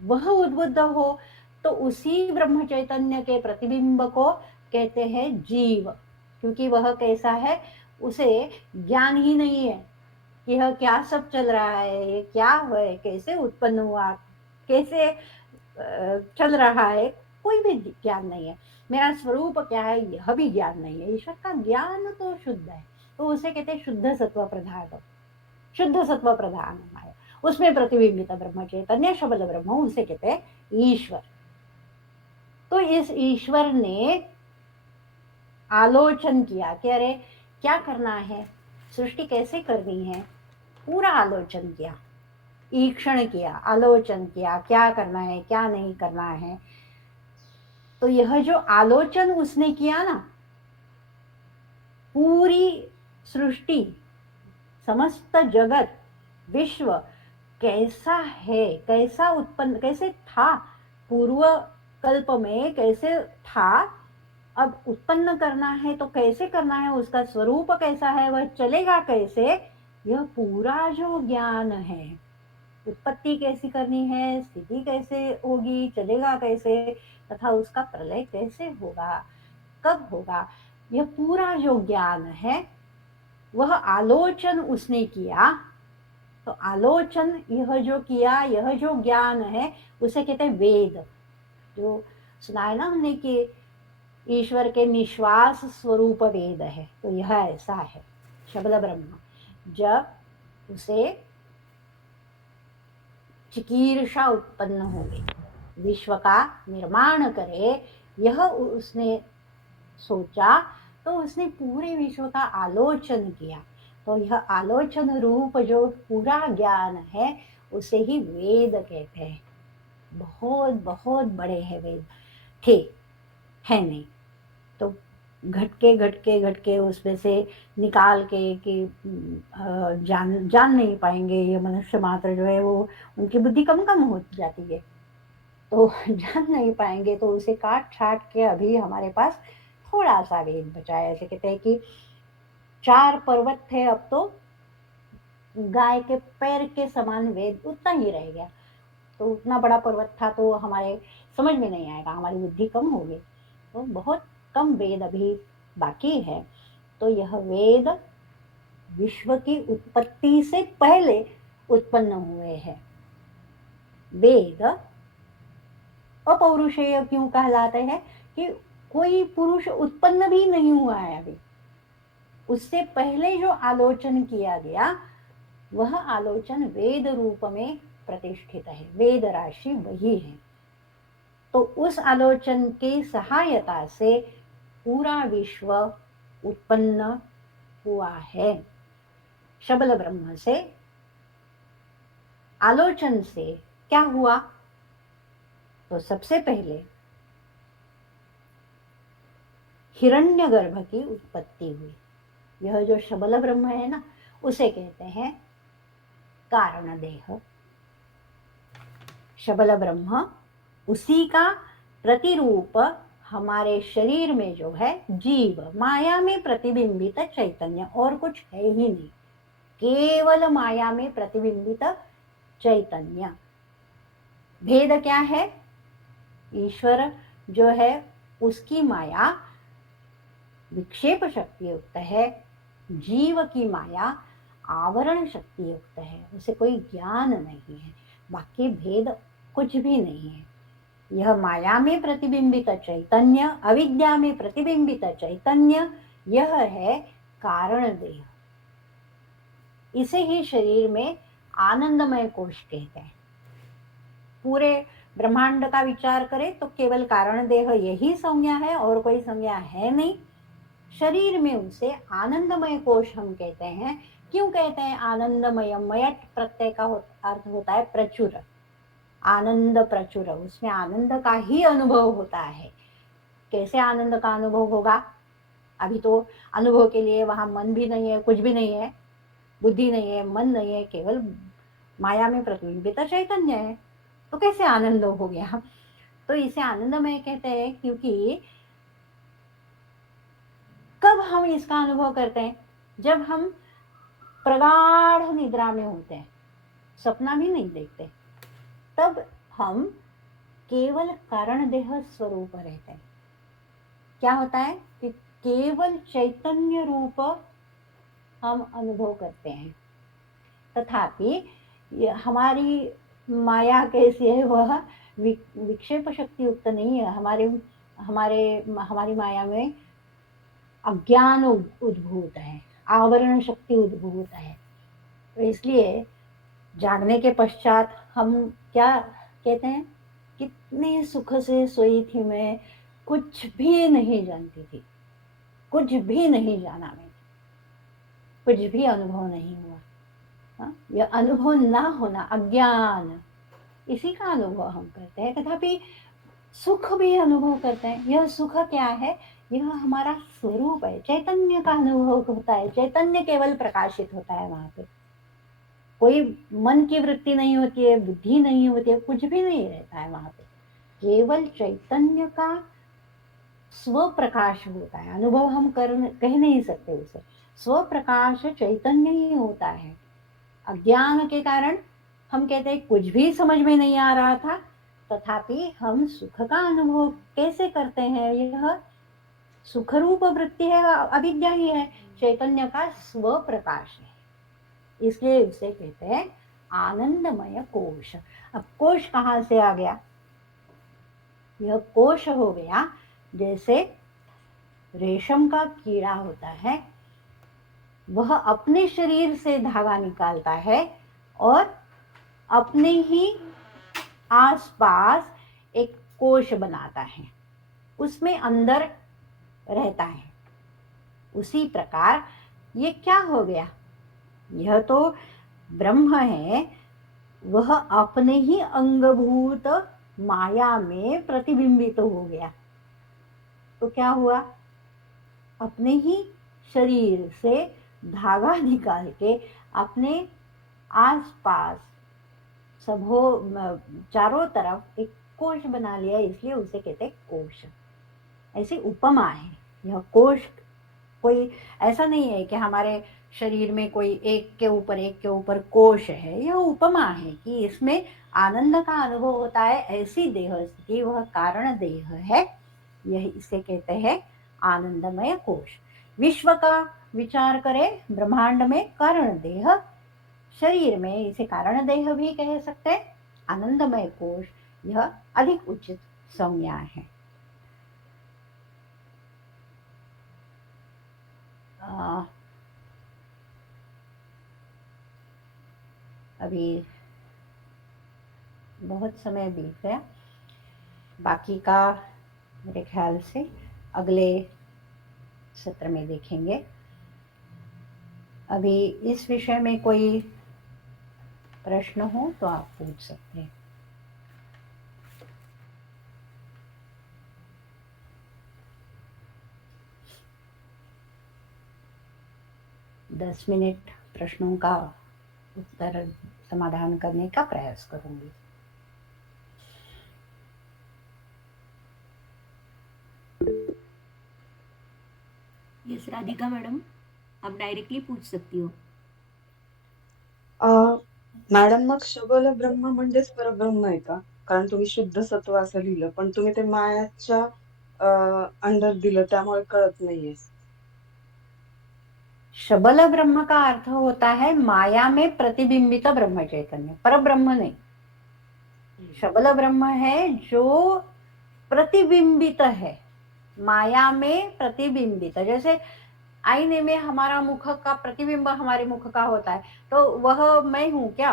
वह उद्बुद्ध हो तो उसी ब्रह्म चैतन्य के प्रतिबिंब को कहते हैं जीव, क्योंकि वह कैसा है, उसे ज्ञान ही नहीं है कि यह क्या सब चल रहा है, ये क्या है, कैसे उत्पन्न हुआ, कैसे चल रहा है, कोई भी ज्ञान नहीं है। मेरा स्वरूप क्या है यह भी ज्ञान नहीं है। ईश्वर का ज्ञान तो शुद्ध है, तो उसे कहते हैं शुद्ध सत्व प्रधान। शुद्ध सत्व प्रधान माया, उसमें प्रतिबिंबित ब्रह्म चैतन्य शबल ब्रह्म, उसे कहते हैं ईश्वर। तो इस ईश्वर ने आलोचन किया कि अरे क्या करना है, सृष्टि कैसे करनी है, पूरा आलोचन किया, ईक्षण किया, आलोचन किया, क्या करना है क्या नहीं करना है। तो यह जो आलोचन उसने किया ना, पूरी सृष्टि, समस्त जगत, विश्व कैसा है, कैसा उत्पन्न, कैसे था पूर्व कल्प में, कैसे था, अब उत्पन्न करना है तो कैसे करना है, उसका स्वरूप कैसा है, वह चलेगा कैसे, यह पूरा जो ज्ञान है, उत्पत्ति कैसी करनी है, स्थिति कैसे होगी, चलेगा कैसे, तथा उसका प्रलय कैसे होगा, कब होगा, यह पूरा जो ज्ञान है वह आलोचन उसने किया। तो आलोचन यह जो किया, यह जो ज्ञान है उसे कहते हैं वेद। जो सुना है ना हमने कि ईश्वर के निश्वास स्वरूप वेद है, तो यह ऐसा है शबल ब्रह्म। जब उसे चिकीर्षा उत्पन्न हो गई, विश्व का निर्माण करे, यह उसने सोचा, तो उसने पूरे विश्व का आलोचन किया। तो यह आलोचन रूप जो पूरा ज्ञान है उसे ही वेद कहते हैं। बहुत बहुत बड़े हैं वेद, थे, है नहीं, तो घटके घटके घटके उसमें से निकाल के कि जान जान नहीं पाएंगे, ये मनुष्य मात्र जो है वो, उनकी बुद्धि कम कम हो जाती है, तो जान नहीं पाएंगे, तो उसे काट छाट के अभी हमारे पास थोड़ा सा वेद बचा है। ऐसे कहते हैं कि 4 पर्वत थे, अब तो गाय के पैर के समान वेद उतना ही रह गया। तो उतना बड़ा पर्वत था तो हमारे समझ में नहीं आएगा, हमारी बुद्धि कम होगी, तो बहुत कम वेद अभी बाकी है। तो यह वेद विश्व की उत्पत्ति से पहले उत्पन्न हुए हैं। वेद अपौरुषेय क्यों कहलाते हैं कि कोई पुरुष उत्पन्न भी नहीं हुआ है अभी, उससे पहले जो आलोचन किया गया वह आलोचन वेद रूप में प्रतिष्ठित है, वेद राशि वही है। तो उस आलोचन की सहायता से पूरा विश्व उत्पन्न हुआ है। शबल ब्रह्म से आलोचन से क्या हुआ, तो सबसे पहले हिरण्यगर्भ की उत्पत्ति हुई। यह जो शबल ब्रह्म है ना, उसे कहते हैं कारण देह। शबल ब्रह्म, उसी का प्रतिरूप हमारे शरीर में जो है जीव, माया में प्रतिबिंबित चैतन्य, और कुछ है ही नहीं, केवल माया में प्रतिबिंबित चैतन्य। भेद क्या है, ईश्वर जो है उसकी माया विक्षेप शक्ति युक्त है, जीव की माया आवरण शक्ति युक्त है, उसे कोई ज्ञान नहीं है, बाकी भेद कुछ भी नहीं है। यह माया में प्रतिबिंबित चैतन्य, अविद्या में प्रतिबिंबित चैतन्य, यह है कारण देह। इसे ही शरीर में आनंदमय कोश कहते हैं। पूरे ब्रह्मांड का विचार करें तो केवल कारण देह यही संज्ञा है और कोई संज्ञा है नहीं। शरीर में उसे आनंदमय कोश हम कहते हैं। क्यों कहते हैं आनंदमय? मयट प्रत्यय का अर्थ होता है प्रचुर, आनंद प्रचुर, उसमें आनंद का ही अनुभव होता है। कैसे आनंद का अनुभव होगा? अभी तो अनुभव के लिए वहां मन भी नहीं है, कुछ भी नहीं है, बुद्धि नहीं है, मन नहीं है, केवल माया में प्रतिबिंबित चैतन्य है। तो कैसे आनंद हो गया? तो इसे आनंदमय कहते हैं क्योंकि कब हम इसका अनुभव करते हैं? जब हम प्रगाढ़ निद्रा में होते हैं, सपना भी नहीं देखते, तब हम केवल कारण देह स्वरूप रहते हैं। क्या होता है कि केवल चैतन्य रूप हम अनुभव करते हैं। तथापि हमारी माया कैसी है, वह विक्षेप शक्ति युक्त नहीं है। हमारी माया में अज्ञान उद्भूत है, आवरण शक्ति उद्भूत है। तो इसलिए जागने के पश्चात हम क्या कहते हैं? कितने सुख से सोई थी मैं, कुछ भी नहीं जानती थी, कुछ भी नहीं जाना मैंने, कुछ भी अनुभव नहीं हुआ। यह अनुभव ना होना, अज्ञान, इसी का अनुभव हम करते हैं। तथापि सुख भी अनुभव करते हैं। यह सुख क्या है? यह हमारा स्वरूप है, चैतन्य का अनुभव होता है। चैतन्य केवल प्रकाशित होता है वहां पे, कोई मन की वृत्ति नहीं होती है, बुद्धि नहीं होती है, कुछ भी नहीं रहता है वहां पे। केवल चैतन्य का स्वप्रकाश होता है। अनुभव हम कह नहीं सकते उसे। स्वप्रकाश चैतन्य ही होता है। अज्ञान के कारण हम कहते हैं कुछ भी समझ में नहीं आ रहा था, तथापि हम सुख का अनुभव कैसे करते हैं? यह सुख रूप वृत्ति है, अविद्या ही है, चैतन्य का स्वप्रकाश है। इसलिए उसे कहते हैं आनंदमय कोश। अब कोश कहाँ से आ गया? यह कोश हो गया जैसे रेशम का कीड़ा होता है, वह अपने शरीर से धागा निकालता है और अपने ही आसपास एक कोश बनाता है, उसमें अंदर रहता है। उसी प्रकार ये क्या हो गया? यह तो ब्रह्म है, वह अपने ही अंगभूत माया में प्रतिबिंबित हो गया। तो क्या हुआ? अपने ही शरीर से धागा निकाल के अपने आसपास सबो चारों तरफ एक कोश बना लिया, इसलिए उसे कहते हैं कोश। ऐसी उपमा है। यह कोश कोई ऐसा नहीं है कि हमारे शरीर में कोई एक के ऊपर कोश है। यह उपमा है कि इसमें आनंद का अनुभव होता है। ऐसी देह स्थिति, वह कारण देह है, यही इसे कहते हैं आनंदमय कोश। विश्व का विचार करें, ब्रह्मांड में कारण देह, शरीर में इसे कारण देह भी कह सकते हैं। आनंदमय कोश यह अधिक उचित संज्ञा है। अभी बहुत समय बीत गया, बाकी का मेरे ख्याल से अगले सत्र में देखेंगे। अभी इस विषय में कोई प्रश्न हो तो आप पूछ सकते हैं। दस मिनट प्रश्नों का उत्तर समाधान करने का प्रयास करूंगी। यस राधिका मैडम, आप डायरेक्टली पूछ सकती हो। मॅडम, मग शबल ब्रह्म म्हणजेच परब्रह्म आहे का? कारण तुम्ही शुद्ध सत्व असं लिहिलं, पण तुम्ही ते मायाच्या अंडर दिलं, त्यामुळे कळत नाहीये। शबल ब्रह्म का अर्थ होता है माया में प्रतिबिंबित ब्रह्म चैतन्य, पर ब्रह्म नहीं। शबल ब्रह्म है जो प्रतिबिंबित है, माया में प्रतिबिंबित। जैसे आईने में हमारा मुख का प्रतिबिंब हमारे मुख का होता है, तो वह मैं हूं क्या?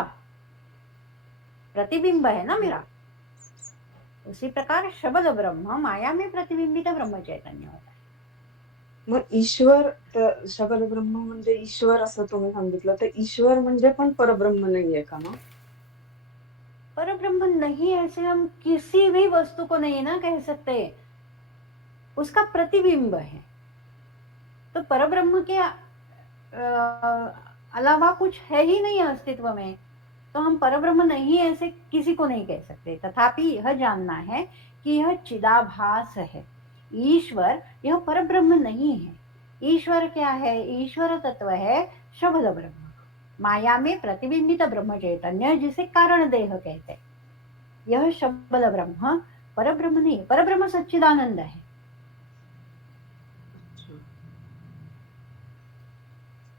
प्रतिबिंब है ना मेरा। उसी प्रकार शबद ब्रह्म माया में प्रतिबिंबित ब्रह्म चैतन्य होता है। मग ईश्वर, शबल ब्रह्म म्हणजे ईश्वर असं तुम्ही सांगितलं, तर ईश्वर म्हणजे पण परब्रह्म नाहीये का मग? पर ब्रह्म नहीं, ऐसे हम किसी भी वस्तु को नहीं ना कह सकते, उसका प्रतिबिंब है। तो परब्रह्म के अलावा कुछ है ही नहीं अस्तित्व में। तो हम परब्रह्म नहीं ऐसे किसी को नहीं कह सकते। तथापि यह जानना है कि यह चिदाभास है, ईश्वर यह परब्रह्म नहीं है। ईश्वर क्या है? ईश्वर तत्व है शब्द ब्रह्म, माया में प्रतिबिंबित ब्रह्म चैतन्य, जिसे कारण देह कहते हैं। यह शब्द ब्रह्म परब्रह्म नहीं है। परब्रह्म सच्चिदानंद है।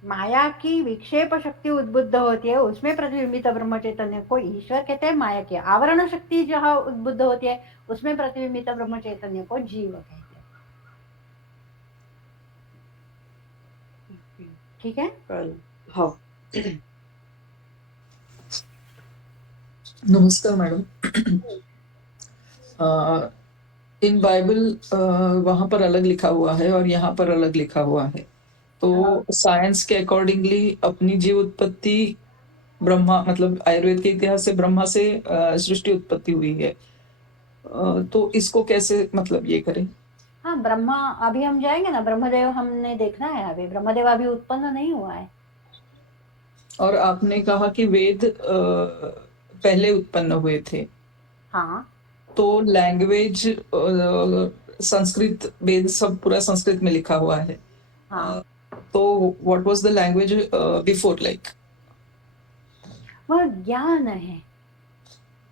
माया की विक्षेप शक्ति उद्बुद्ध होती है, उसमें प्रतिबिंबित ब्रह्म चैतन्य को ईश्वर कहते हैं। माया की आवरण शक्ति जहां उद्बुद्ध होती है, उसमें प्रतिबिंबित ब्रह्म चैतन्य को जीव कहते हैं। ठीक है? कळलं. हो. नमस्कार मैडम। इन बाइबल वहां पर अलग लिखा हुआ है और यहाँ पर अलग लिखा हुआ है, तो साइंस के अकॉर्डिंगली अपनी जीव उत्पत्ति ब्रह्मा मतलब आयुर्वेद के इतिहास से ब्रह्मा से सृष्टि उत्पत्ति हुई है, तो इसको कैसे मतलब ये करें? हाँ, ब्रह्मा अभी हम जाएंगे ना, ब्रह्मदेव हमने देखना है। अभी ब्रह्मदेव अभी उत्पन्न नहीं हुआ है। और आपने कहा कि वेद पहले उत्पन्न हुए थे, हाँ, तो लैंग्वेज संस्कृत, वेद सब पूरा संस्कृत में लिखा हुआ है। हाँ, तो what was the language before like? वह ज्ञान है।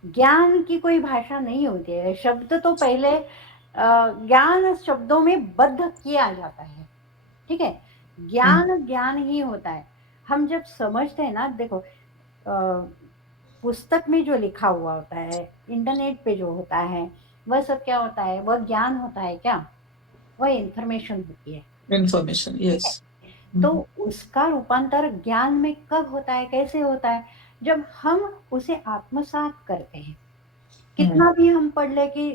ज्ञान की कोई भाषा नहीं होती है। शब्द तो पहले ज्ञान शब्दों में बद्ध किया जाता है। ठीक है? ज्ञान ज्ञान ही होता है। हम जब समझते हैं ना, देखो पुस्तक में जो लिखा हुआ होता है, इंटरनेट पे जो होता है, वह सब क्या होता है? वह ज्ञान होता है क्या? वह इंफॉर्मेशन होती है। Information, yes. तो उसका रूपांतर ज्ञान में कब होता है, कैसे होता है? जब हम उसे आत्मसात करते हैं। कितना भी हम पढ़ ले कि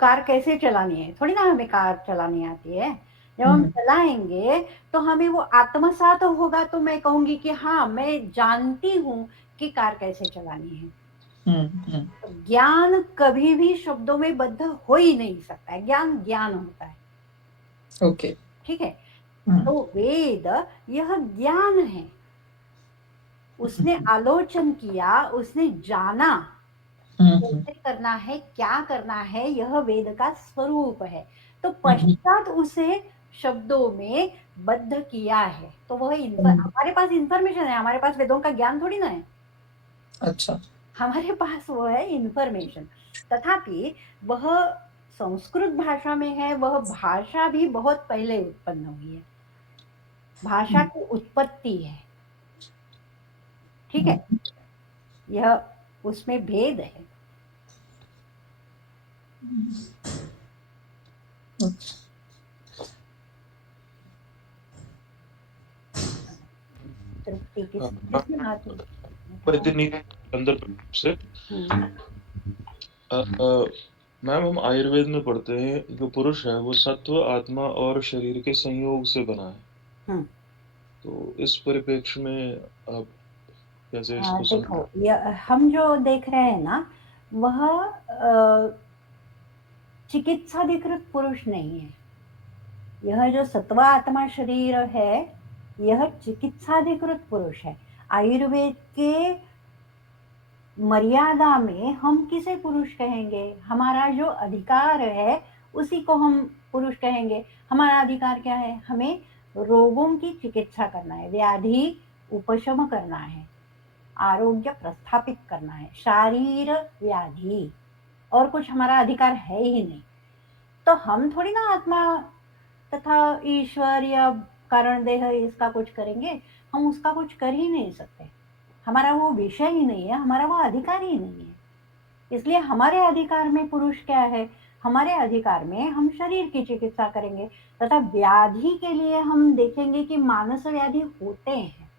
कार कैसे चलानी है, थोड़ी ना हमें कार चलानी आती है। जब हम चलाएंगे तो हमें वो आत्मसात होगा, तो मैं कहूंगी कि हाँ, मैं जानती हूँ कि कार कैसे चलानी है। तो ज्ञान कभी भी शब्दों में बद्ध हो ही नहीं सकता है। ज्ञान ज्ञान होता है। ओके। ठीक है? तो वेद यह ज्ञान है। उसने आलोचन किया, उसने जाना कैसे करना है, क्या करना है, यह वेद का स्वरूप है। तो पश्चात उसे शब्दों में बद्ध किया है। तो वह हमारे पास इंफॉर्मेशन है, हमारे पास वेदों का ज्ञान थोड़ी ना है। अच्छा। हमारे पास वो है इंफॉर्मेशन। तथापि वह संस्कृत भाषा में है। वह भाषा भी बहुत पहले उत्पन्न हुई है। भाषा की उत्पत्ति है। ठीक है? यह उसमें भेद है। तृप्ति किसमें आती है? प्रतिनिधि अंदर से मैम, हम आयुर्वेद में पढ़ते हैं जो पुरुष है वो सत्व, आत्मा और शरीर के संयोग से बना है। तो इस परिप्रेक्ष्य में आप कैसे इसको देखो, हम जो देख रहे हैं ना, वह चिकित्साधिकृत पुरुष नहीं है। यह जो सत्व आत्मा शरीर है, यह चिकित्साधिकृत पुरुष है। आयुर्वेद के मर्यादा में हम किसे पुरुष कहेंगे? हमारा जो अधिकार है उसी को हम पुरुष कहेंगे। हमारा अधिकार क्या है? हमें रोगों की चिकित्सा करना है, व्याधि उपशम करना है, आरोग्य प्रस्थापित करना है, शारीर व्याधि, और कुछ हमारा अधिकार है ही नहीं। तो हम थोड़ी ना आत्मा तथा ईश्वर या कारण देह इसका कुछ करेंगे। हम उसका कुछ कर ही नहीं सकते। हमारा वो विषय ही नहीं है, हमारा वो अधिकार ही नहीं है। इसलिए हमारे अधिकार में पुरुष क्या है? हमारे अधिकार में हम शरीर की चिकित्सा करेंगे, तथा व्याधि के लिए हम देखेंगे कि मानस व्याधि होते हैं।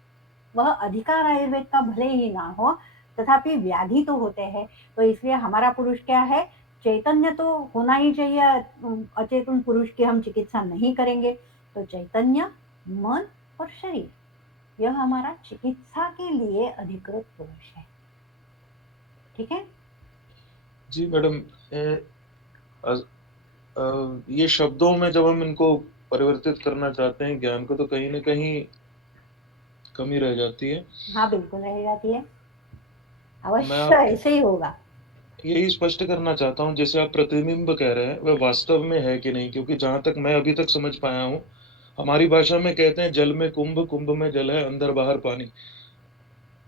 वह अधिकार आयुर्वेद का भले ही ना हो, तथापि व्याधि तो होते हैं। तो इसलिए हमारा पुरुष क्या है? चैतन्य तो होना ही चाहिए। अचेतन पुरुष की हम चिकित्सा नहीं करेंगे। तो चैतन्य, मन और शरीर, यह हमारा चिकित्सा के लिए अधिकृत पुरुष है। ठीक है? जी मैडम, ये शब्दों में जब हम इनको परिवर्तित करना चाहते हैं ज्ञान को, तो कहीं ना कहीं कमी रह जाती है। हाँ, बिल्कुल रह जाती है। अवश्य आप ऐसे ही होगा। यही स्पष्ट करना चाहता हूँ, जैसे आप प्रतिबिंब कह रहे हैं, वह वास्तव में है कि नहीं? क्योंकि जहाँ तक मैं अभी तक समझ पाया हूँ, हमारी भाषा में कहते हैं जल में कुंभ, कुंभ में जल है, अंदर बाहर पानी।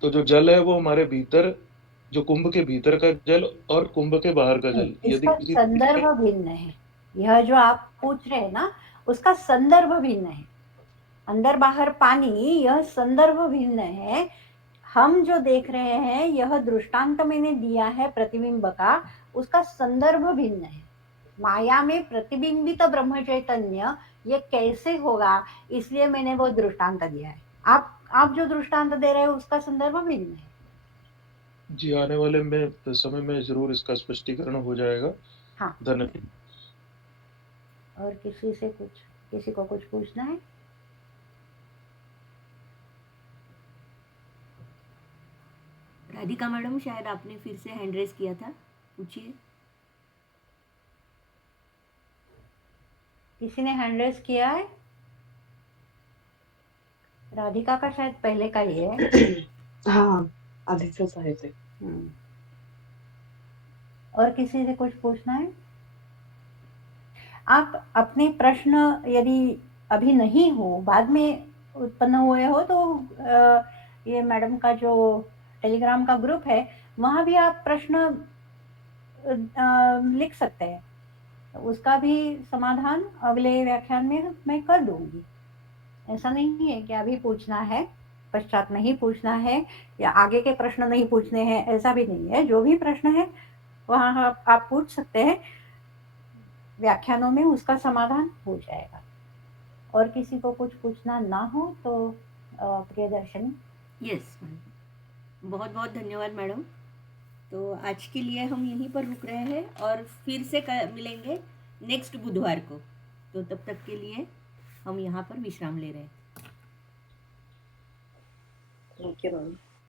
तो जो जल है वो हमारे भीतर, जो कुंभ के भीतर का जल और कुंभ के बाहर का नहीं, जल, यदि इसका किसी चीज संदर्भ का भिन्न है। यह जो आप पूछ रहे हैं ना, उसका संदर्भ भिन्न है। अंदर बाहर पानी, यह संदर्भ भिन्न है। हम जो देख रहे हैं, यह दृष्टांत मैंने दिया है प्रतिबिंब का, उसका संदर्भ भिन्न है। माया में प्रतिबिंबित ब्रह्म चैतन्य ये कैसे होगा, इसलिए मैंने वो दृष्टांत दिया है। आप जो दृष्टांत दे रहे हो उसका संदर्भ भिन्न है। जी, आने वाले में समय में जरूर इसका स्पष्टीकरण हो जाएगा। हाँ। धन्यवाद। और किसी को कुछ पूछना है? राधिका मैडम, शायद आपने फिर से हैंड रेज किया था, पूछिए। किसी ने हैंड रेज किया है? राधिका का शायद पहले का ही है। हाँ, आधीचंच आहे ते. और किसी से कुछ पूछना है? आप अपने प्रश्न यदि अभी नहीं हो, बाद में उत्पन्न हुए हो, तो ये मैडम का जो टेलीग्राम का ग्रुप है, वहाँ भी आप प्रश्न लिख सकते हैं। तो उसका भी समाधान अगले व्याख्यान में मैं कर दूंगी। ऐसा नहीं है कि अभी पूछना है, पश्चात नहीं पूछना है, या आगे के प्रश्न नहीं पूछने हैं, ऐसा भी नहीं है। जो भी प्रश्न है वहाँ आप पूछ सकते हैं, व्याख्यानों में उसका समाधान हो जाएगा। और किसी को कुछ पूछना ना हो तो प्रियदर्शनी। यस मैडम, बहुत बहुत धन्यवाद मैडम। तो आज के लिए हम यहीं पर रुक रहे हैं और फिर से मिलेंगे नेक्स्ट बुधवार को। तो तब तक के लिए हम यहाँ पर विश्राम ले रहे हैं। Okay ma'am.